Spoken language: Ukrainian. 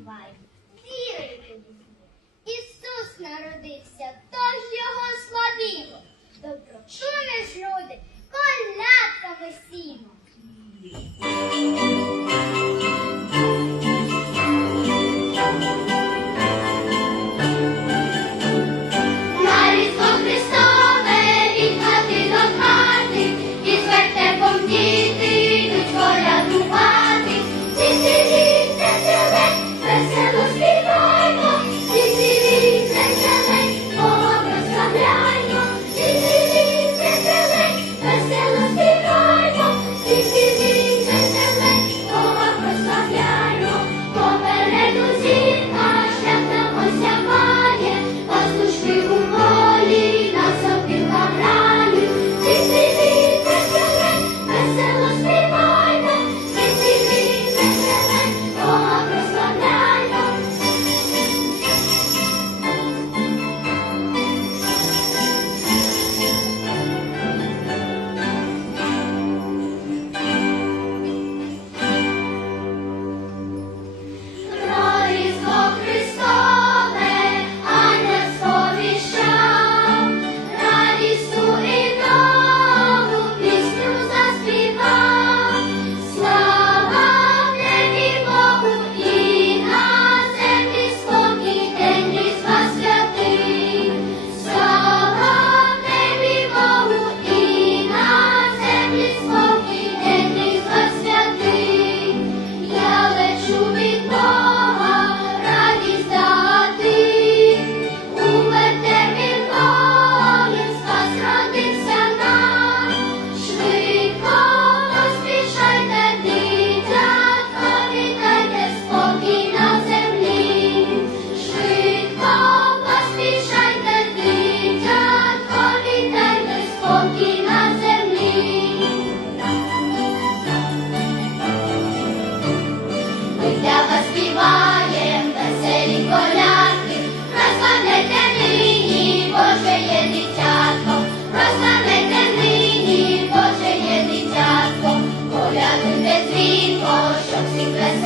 співають, вірою тобі. Ісус народився, Thank you.